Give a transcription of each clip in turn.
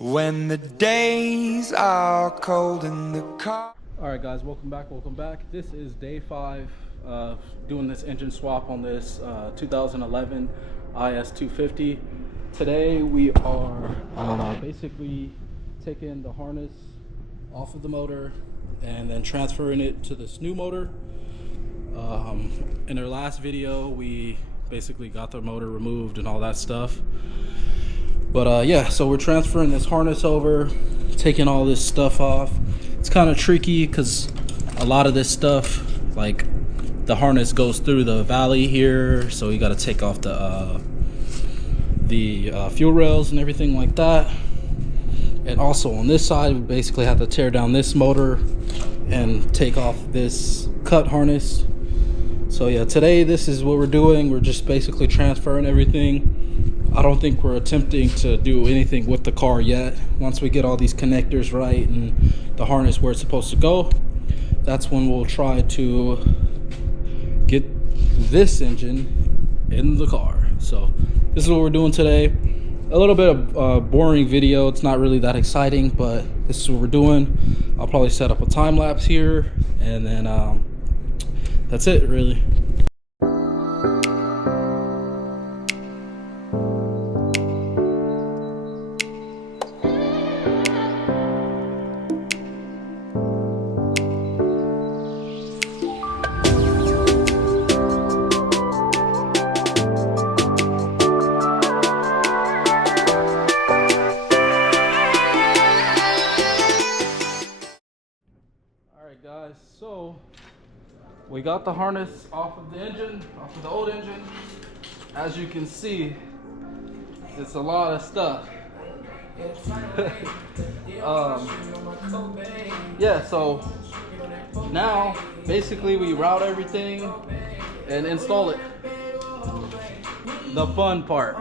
When the days are cold in the car. All right, guys, welcome back. This is day 5 of doing this engine swap on this 2011 IS250. Today we are basically taking the harness off of the motor and then transferring it to this new motor. In our last video we basically got the motor removed and all that stuff. But yeah, so we're transferring this harness over, taking all this stuff off. It's kind of tricky because a lot of this stuff, like the harness goes through the valley here, so you got to take off the fuel rails and everything like that. And also on this side, we basically have to tear down this motor and take off this cut harness. So yeah, today this is what we're doing. We're just basically transferring everything. I don't think we're attempting to do anything with the car yet. Once we get all these connectors right and the harness where it's supposed to go, that's when we'll try to get this engine in the car. So this is what we're doing today. A little bit of a boring video. It's not really that exciting, but this is what we're doing. I'll probably set up a time lapse here, and then that's it really. Guys, so we got the harness off of the engine, off of the old engine. As you can see, it's a lot of stuff. Yeah, so now basically we route everything and install it. The fun part.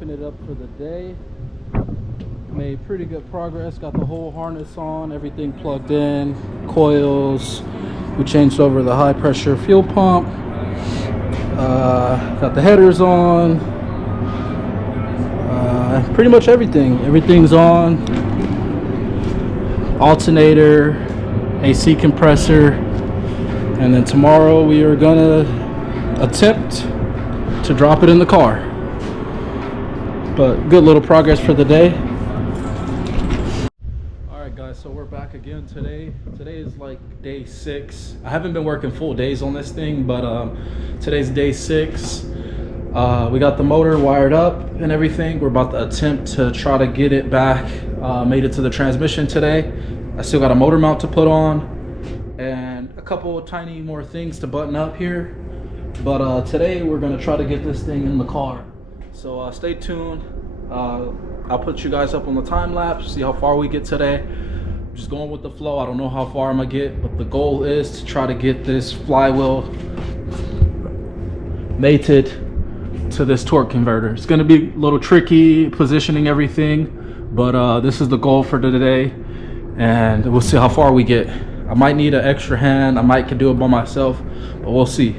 It up for the day. Made pretty good progress. Got the whole harness on, everything plugged in, coils. We changed over the high pressure fuel pump. Got the headers on. Pretty much everything's on. Alternator, AC compressor, and then tomorrow we are gonna attempt to drop it in the car. But good little progress for the day. All right, guys, so we're back again today. Today is like day 6. I haven't been working full days on this thing, but today's day 6. We got the motor wired up and everything. We're about to attempt to try to get it back. Made it to the transmission today. I still got a motor mount to put on and a couple of tiny more things to button up here. But today we're gonna try to get this thing in the car. So stay tuned. I'll put you guys up on the time lapse, see how far we get today. I'm just going with the flow. I don't know how far I'm gonna get, but the goal is to try to get this flywheel mated to this torque converter. It's gonna be a little tricky positioning everything, but this is the goal for today, and we'll see how far we get. I might need an extra hand. I might can do it by myself, but we'll see.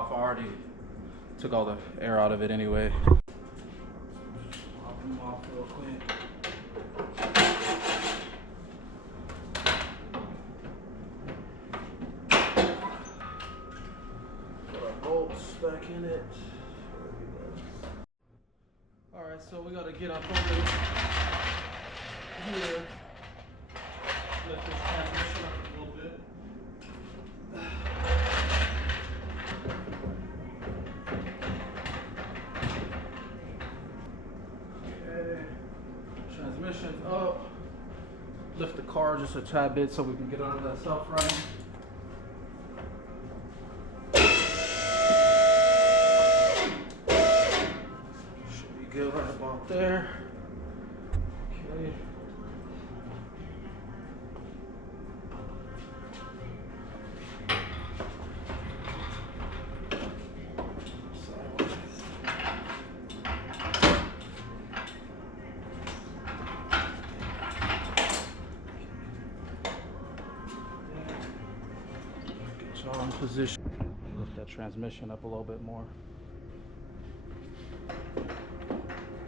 off. I already took all the air out of it anyway. Pop them off real quick. Put our bolts back in it. Alright, so we gotta get up over here. Lift this transmission up a little bit. Okay. Transmission's up. Lift the car just a tad bit so we can get under that self-running. Should be good right about there. Okay. On position. Lift that transmission up a little bit more.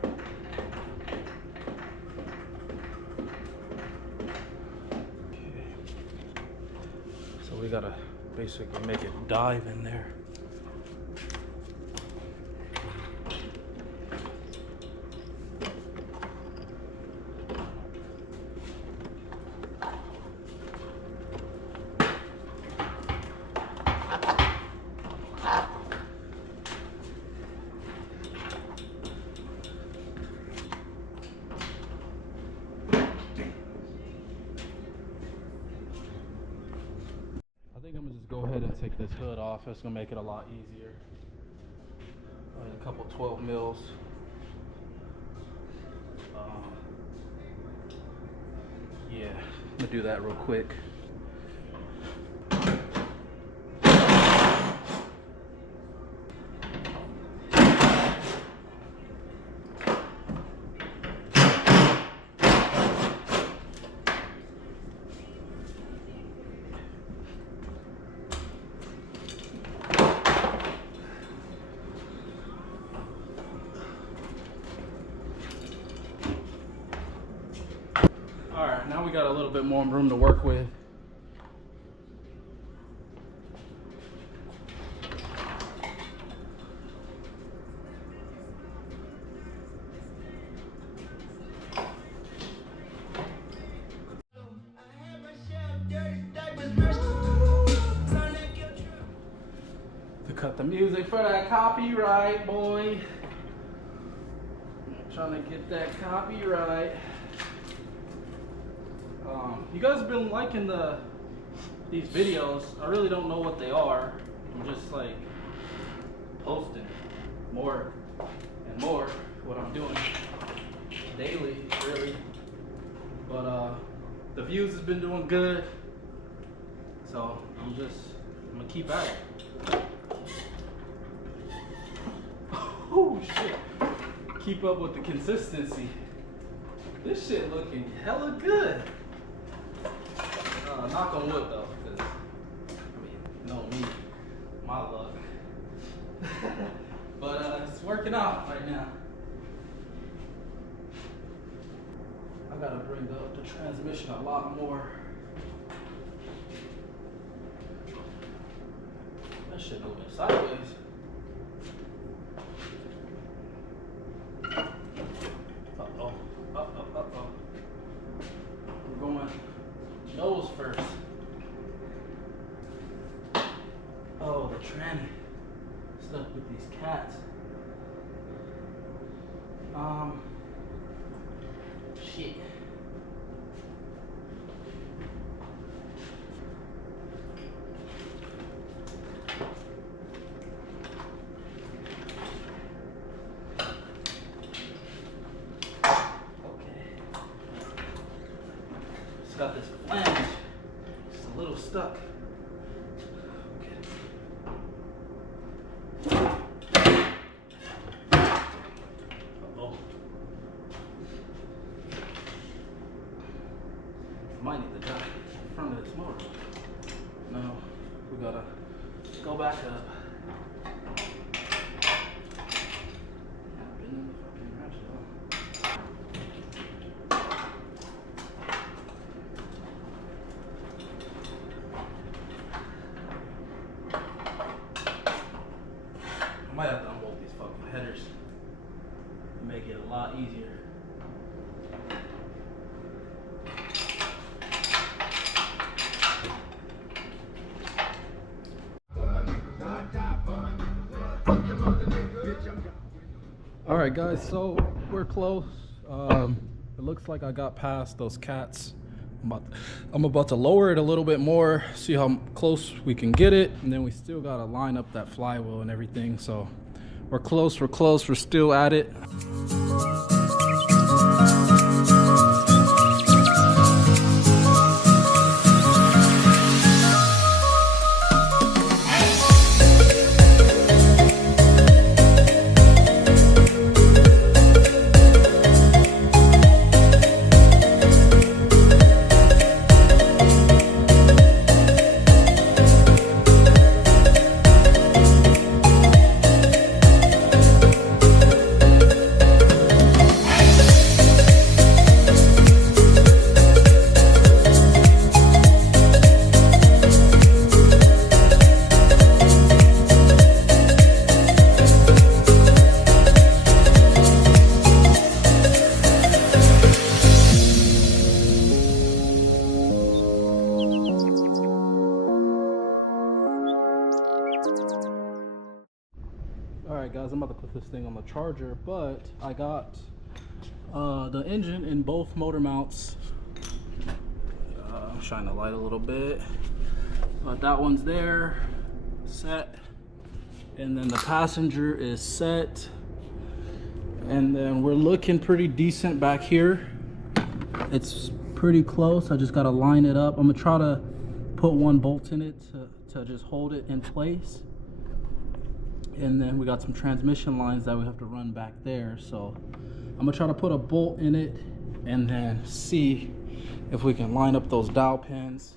Okay. So we gotta basically make it dive in there. I think I'm gonna just go ahead and take this hood off. It's gonna make it a lot easier. A couple 12 mils. Yeah, I'm gonna do that real quick. All right, now we got a little bit more room to work with. To cut the music for that copyright, boy. Trying to get that copyright. You guys have been liking these videos. I really don't know what they are. I'm just like posting more and more what I'm doing daily, really. But the views has been doing good, so I'm gonna keep at it. Oh shit! Keep up with the consistency. This shit looking hella good. Knock on wood though, because I mean, you know me, my luck. But it's working out right now. I gotta bring up the transmission a lot more. That shit moving sideways. Uh-oh. Uh-oh. We're going nose first. Oh, the tranny stuck with these cats. Shit. Got this flange, it's a little stuck. Okay. Uh-oh. Might need to die in front of this motor. No, we gotta go back up. might have to unbolt these fucking headers to make it a lot easier. All right, guys, so we're close. It looks like I got past those cats. I'm about to lower it a little bit more, see how close we can get it, and then we still gotta line up that flywheel and everything. So we're close, we're still at it. Alright guys, I'm about to put this thing on the charger, but I got the engine in both motor mounts. Shine the light a little bit, but that one's there, set, and then the passenger is set, and then we're looking pretty decent back here. It's pretty close. I just got to line it up. I'm gonna try to put one bolt in it to just hold it in place. And then we got some transmission lines that we have to run back there. So I'm gonna try to put a bolt in it and then see if we can line up those dowel pins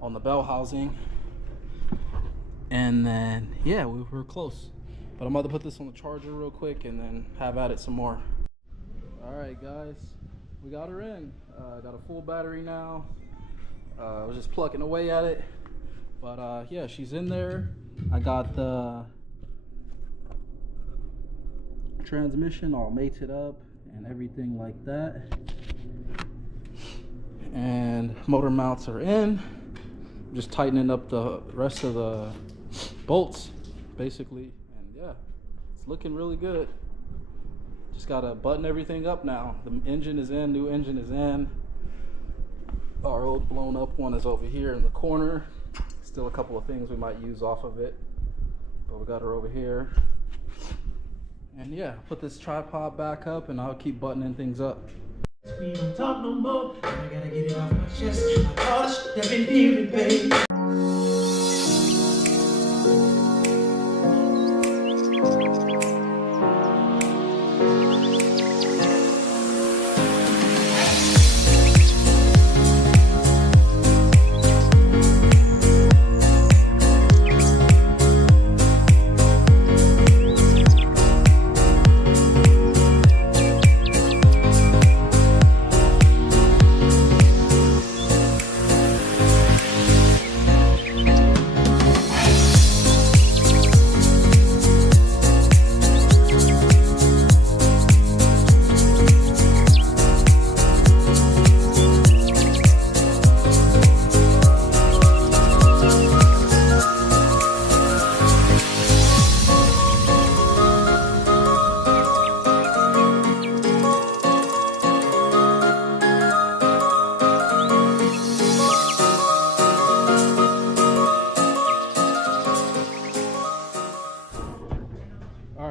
on the bell housing. And then, yeah, we're close. But I'm about to put this on the charger real quick and then have at it some more. All right, guys, we got her in. Got a full battery now. I was just plucking away at it. But yeah, she's in there. I got the transmission all mated up and everything like that, and motor mounts are in. I'm just tightening up the rest of the bolts basically, and yeah, it's looking really good. Just gotta button everything up now. The engine is in, new engine is in. Our old blown up one is over here in the corner. Still a couple of things we might use off of it, but we got her over here. And yeah, put this tripod back up and I'll keep buttoning things up. We don't talk no more. I gotta get it off my chest. All the shit I've been hearing, baby.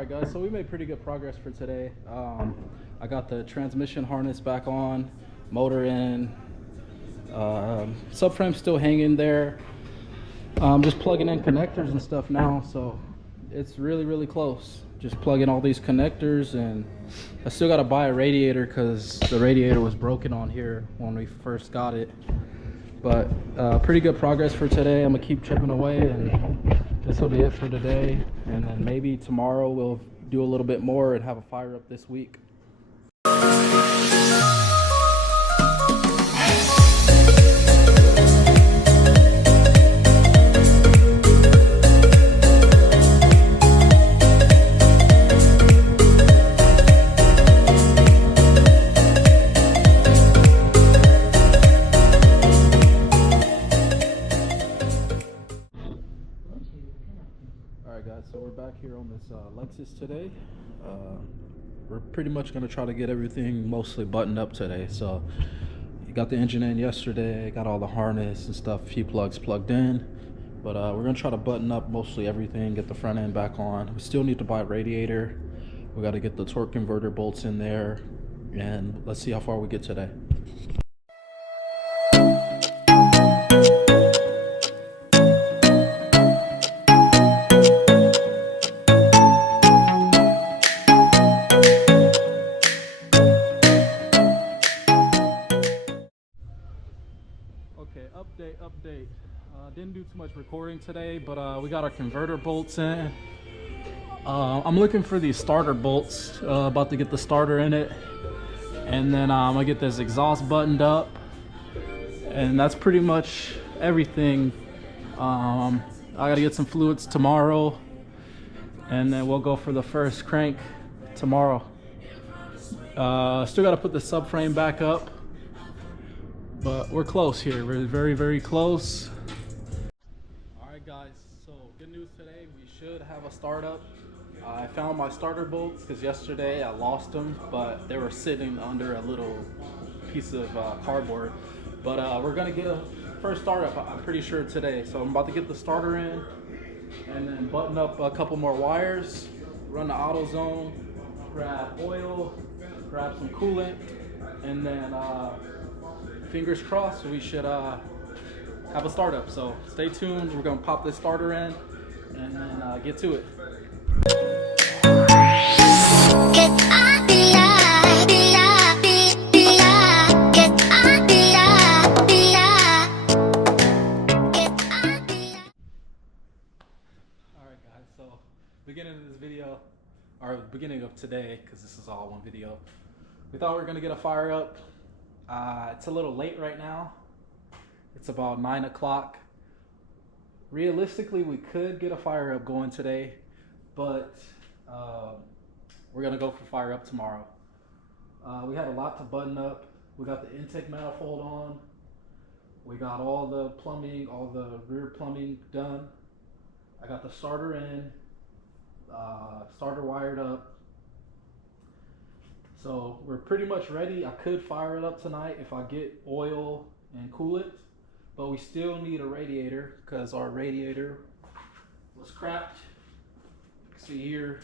Guys, so we made pretty good progress for today. I got the transmission harness back on, motor in, subframe still hanging there. I'm just plugging in connectors and stuff now, so it's really close. Just plugging all these connectors, and I still got to buy a radiator because the radiator was broken on here when we first got it. But pretty good progress for today. I'm gonna keep chipping away, and this will be it for today. And then maybe tomorrow we'll do a little bit more and have a fire up this week. Lexus today. We're pretty much going to try to get everything mostly buttoned up today. So you got the engine in yesterday, got all the harness and stuff, a few plugs plugged in. But we're going to try to button up mostly everything, get the front end back on. We still need to buy a radiator. We got to get the torque converter bolts in there. And let's see how far we get today. Okay, update. Didn't do too much recording today, but we got our converter bolts in. I'm looking for these starter bolts, about to get the starter in it. And then I'm gonna get this exhaust buttoned up. And that's pretty much everything. I gotta get some fluids tomorrow. And then we'll go for the first crank tomorrow. Still gotta put the subframe back up. But we're close here. We're very, very close. Alright guys, so good news today. We should have a startup. I found my starter bolts because yesterday I lost them, but they were sitting under a little piece of cardboard. But we're gonna get a first startup, I'm pretty sure today. So I'm about to get the starter in and then button up a couple more wires, run the AutoZone, grab oil, grab some coolant, and then fingers crossed we should have a startup. So stay tuned. We're gonna pop this starter in and then get to it. Alright guys, so beginning of this video, or beginning of today, because this is all one video, we thought we were gonna get a fire up. It's a little late right now. It's about 9 o'clock. Realistically, we could get a fire up going today, but we're gonna go for fire up tomorrow. We had a lot to button up. We got the intake manifold on. We got all the plumbing, all the rear plumbing done. I got the starter in, starter wired up. So we're pretty much ready. I could fire it up tonight if I get oil and coolant, but we still need a radiator because our radiator was cracked. You can see here,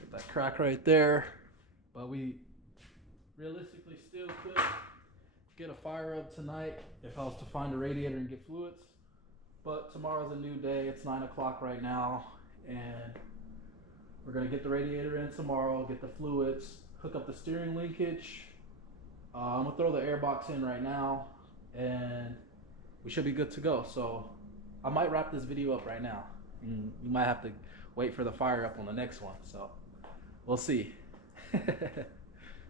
got that crack right there. But we realistically still could get a fire up tonight if I was to find a radiator and get fluids. But tomorrow's a new day. It's 9 o'clock right now, and we're gonna get the radiator in tomorrow, get the fluids, hook up the steering linkage. I'm gonna throw the air box in right now, and we should be good to go. So I might wrap this video up right now. You might have to wait for the fire up on the next one. So we'll see.